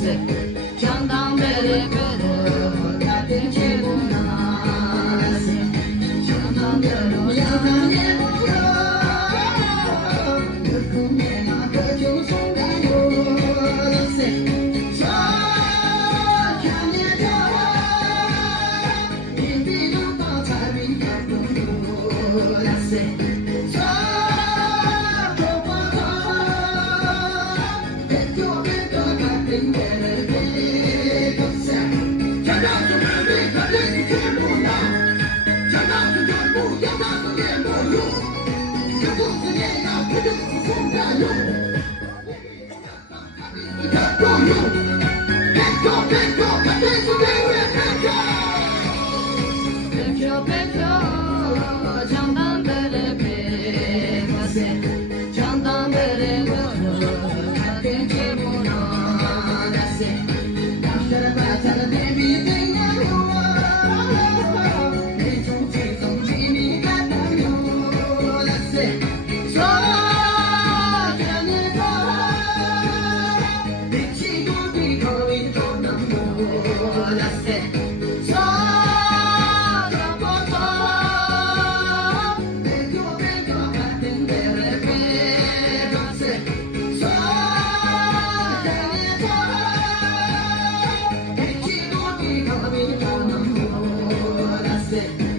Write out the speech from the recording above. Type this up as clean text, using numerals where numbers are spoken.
Candan beri beri kalbim cebuna Candan beri candan Bekliyor bekliyor candan beri beklesin Candan beri kalbim cebuna desin Yaşlara batar baby thing That's it.